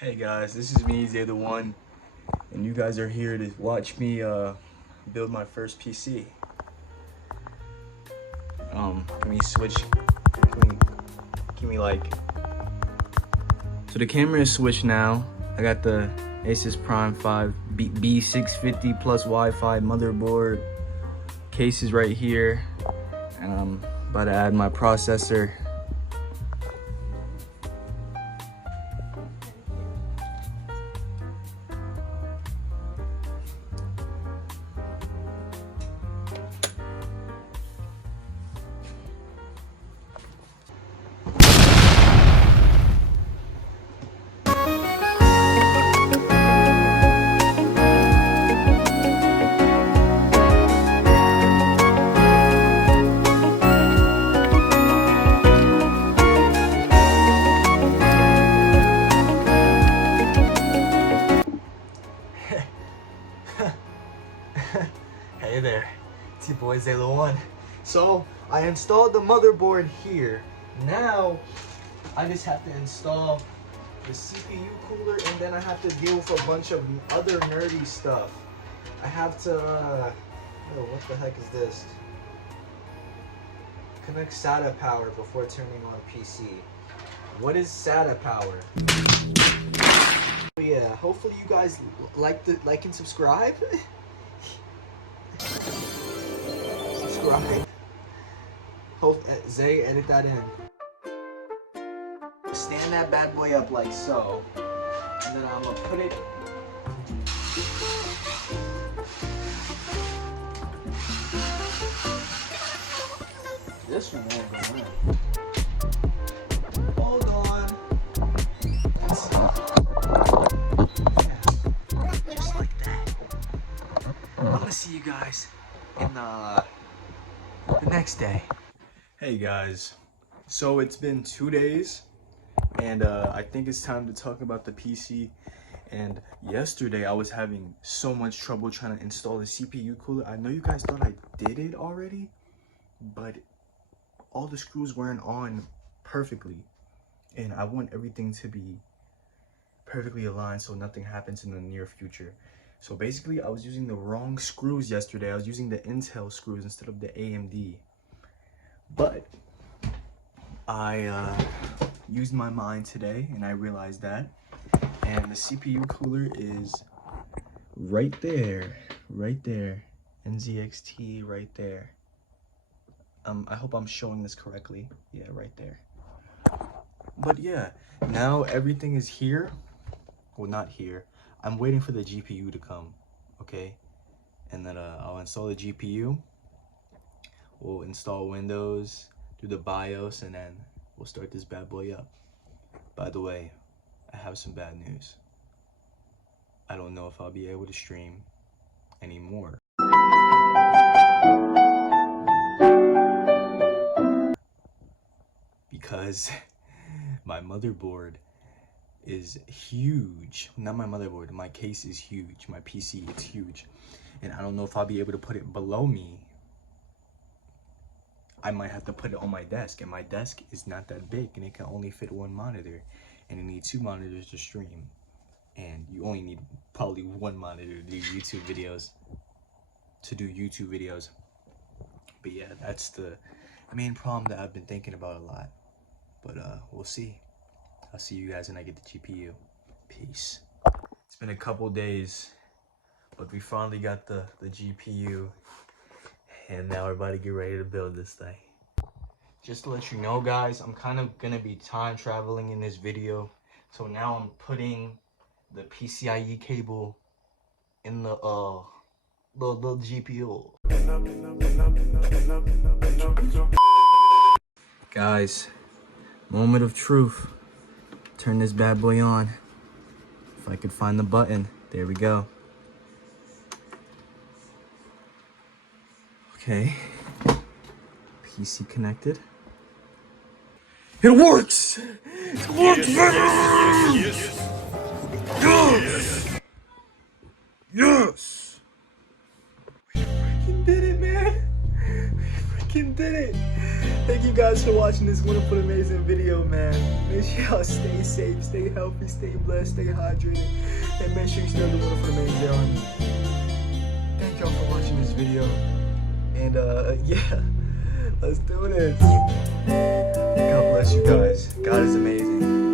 Hey guys, this is me, xaytheone, and you guys are here to watch me build my first PC. Can we switch? Can we like? So the camera is switched now. I got the Asus Prime 5 B650 plus Wi-Fi motherboard. Case is right here, and I'm about to add my processor. Hey there, it's your boy xaytheone. So I installed the motherboard here. Now I just have to install the CPU cooler, and then I have to deal with a bunch of other nerdy stuff. I have to, oh, what the heck is this? Connect SATA power before turning on PC. What is SATA power? Yeah, hopefully you guys like and subscribe. Subscribe. Hope Zay, edit that in. Stand that bad boy up like so, and then I'm gonna put it. This one won't go in. Hold on. Yeah, just like that. I'm gonna see you guys in the next day. Hey guys, so it's been 2 days, and I think it's time to talk about the PC. And yesterday I was having so much trouble trying to install the CPU cooler. I know you guys thought I did it already, but all the screws weren't on perfectly, and I want everything to be perfectly aligned so nothing happens in the near future. So basically I was using the wrong screws yesterday. I was using the Intel screws instead of the AMD. But I used my mind today and I realized that. And the CPU cooler is right there. NZXT right there. I hope I'm showing this correctly. Yeah, right there. But yeah, now everything is here. Well, not here. I'm waiting for the GPU to come, okay? And then I'll install the GPU. We'll install Windows, do the BIOS, and then we'll start this bad boy up. By the way, I have some bad news. I don't know if I'll be able to stream anymore. Because my motherboard is huge. Not my motherboard, my case is huge. My PC, it's huge. And I don't know if I'll be able to put it below me. I might have to put it on my desk, and my desk is not that big, and it can only fit one monitor, and you need 2 monitors to stream, and you only need probably 1 monitor to do YouTube videos. But yeah, that's the main problem that I've been thinking about a lot. But we'll see. I'll see you guys when I get the GPU. Peace. It's been a couple days, but we finally got the GPU. And now we're about to get ready to build this thing. Just to let you know, guys, I'm kind of gonna be time traveling in this video. So now I'm putting the PCIe cable in the GPU. Guys, moment of truth. Turn this bad boy on. If I could find the button. There we go. Okay, PC connected. It works! It works! Yes! We freaking did it, man! We freaking did it! Thank you guys for watching this wonderful, amazing video, man. Make sure y'all stay safe, stay healthy, stay blessed, stay hydrated, and make sure you stay the wonderful, amazing army. Thank y'all for watching this video, and yeah, let's do this. God bless you guys. God is amazing.